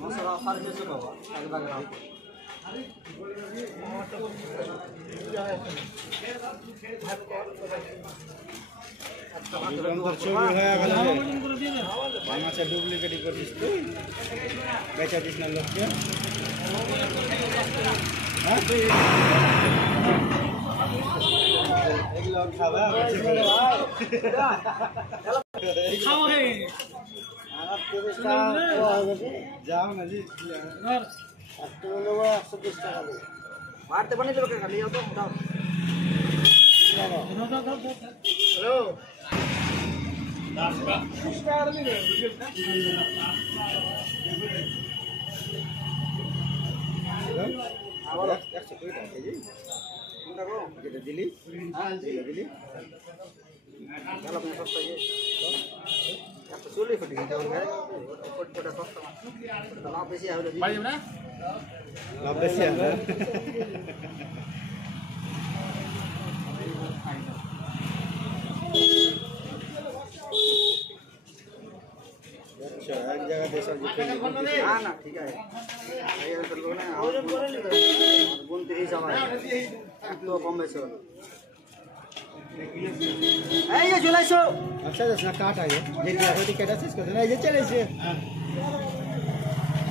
মশলা সার কিছু পাবো একবার মাছের ডুপ্লিকেট করছিস তুই বেচা দিস না লোককে এগুলো খাওয়া যাও না জি মারতে বানিয়ে দেবে খালি তো হ্যালো আবার 120 টাকা কেজি যেটা দিলি দিলি चलो अपने सस्ता ये तो चोली फटी गई तो घर छोटा सस्ता लाभ बेसी आवे बाड़ी में ना लाभ बेसी आवे अच्छा एक जगह दे सब हां ना ठीक है ये कर लो ना बुनते ही समय तो कम बेचो এই যে চলে আসো আচ্ছা আচ্ছা কাট আগে যে কি কেটে শেষ করে না এই যে চলে এসে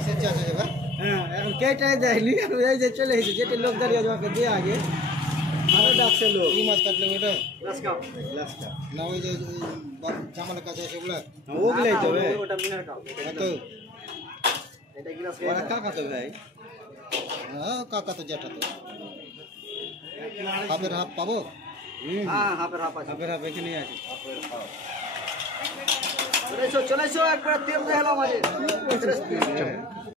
সে চাচা যাবে হ্যাঁ এখন কেটে দেয়নি এই যে চলে এসে যেটা লোক দাঁড়িয়ে যাবে দিয়ে আগে আরো ডাকছে লোক কি মাছ কাটলে ওটা গ্লাস কাপ না ওই যে জামালের কাছে আছে ওগুলা ওগুলাই তো ওটা মিনার কাপ তো এটা গ্লাস ওরা কাকা তো ভাই হ্যাঁ কাকা তো জ্যাঠা তো হাফের হাফ পাবো হ্যাঁ হাফের হাফ আছে হাফের হাফ এখানে আছে চলে এসো একবার তেল দেখালাম আজ